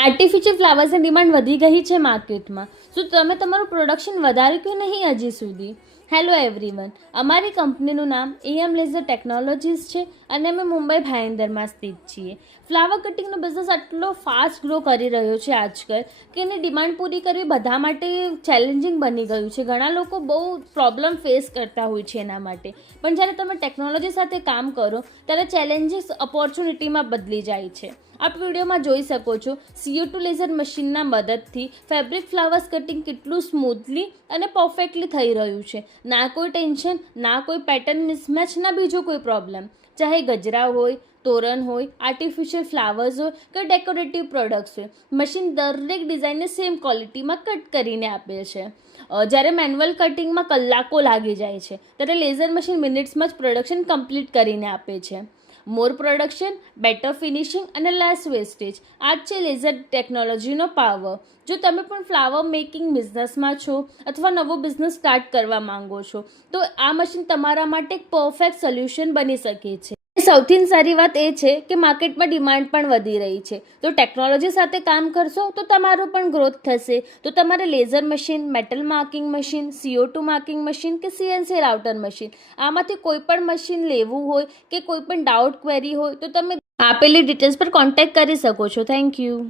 Artificial ફ્લાવર્સની demand વધી ગઈ છે માર્કેટમાં. શું તમે તમારું પ્રોડક્શન વધાર્યું કે નહીં હજી સુધી? હેલો એવરીવન, અમારી કંપનીનું નામ એમ લેઝર ટેકનોલોજીસ છે અને અમે મુંબઈ ભાઈંદરમાં સ્થિત છીએ. ફ્લાવર કટિંગનો બિઝનેસ આટલો ફાસ્ટ ગ્રો કરી રહ્યો છે આજકાલ કે એની ડિમાન્ડ પૂરી કરવી બધા માટે ચેલેન્જિંગ બની ગયું છે. ઘણા લોકો બહુ પ્રોબ્લેમ ફેસ કરતા હોય છે એના માટે, પણ જ્યારે તમે ટેકનોલોજી સાથે કામ કરો ત્યારે ચેલેન્જીસ ઓપોર્ચ્યુનિટીમાં બદલી જાય છે. આપ વિડીયોમાં જોઈ શકો છો CO2 લેઝર મશીનના મદદથી ફેબ્રિક ફ્લાવર્સ કટિંગ કેટલું સ્મૂથલી અને પરફેક્ટલી થઈ રહ્યું છે. ના કોઈ ટેન્શન, ના કોઈ પેટર્ન મિસમેચ, ના બીજો કોઈ પ્રોબ્લેમ. ચાહે ગજરા હોય, તોરણ હોય, આર્ટિફિશિયલ ફ્લાવર્સ હોય કે ડેકોરેટિવ પ્રોડક્ટ્સ હોય, મશીન દરેક ડિઝાઇનને સેમ ક્વોલિટીમાં કટ કરીને આપે છે. જ્યારે મેન્યુઅલ કટિંગમાં કલાકો લાગી જાય છે ત્યારે લેઝર મશીન મિનિટ્સમાં જ પ્રોડક્શન કમ્પ્લીટ કરીને આપે છે. મોર પ્રોડક્શન, બેટર ફિનિશિંગ અને લેસ વેસ્ટેજ, આ જ છે લેઝર ટેકનોલોજીનો પાવર. જો તમે પણ ફ્લાવર મેકિંગ બિઝનેસમાં છો અથવા નવો બિઝનેસ સ્ટાર્ટ કરવા માંગો છો તો આ મશીન તમારા માટે એક પરફેક્ટ સોલ્યુશન બની શકે છે. સૌથી સારી વાત એ છે કે માર્કેટમાં ડિમાન્ડ પણ વધી રહી છે. તો ટેકનોલોજી સાથે કામ કરશો તો તમારો પણ ગ્રોથ થશે. તો તમારે laser machine, metal marking machine, CO2 marking machine કે CNC રાઉટર મશીન, આમાંથી કોઈ પણ મશીન લેવું હોય કે કોઈ પણ ડાઉટ ક્વેરી હોય તો તમે આપેલી ડિટેલ્સ પર કોન્ટેક્ટ કરી શકો છો. Thank you.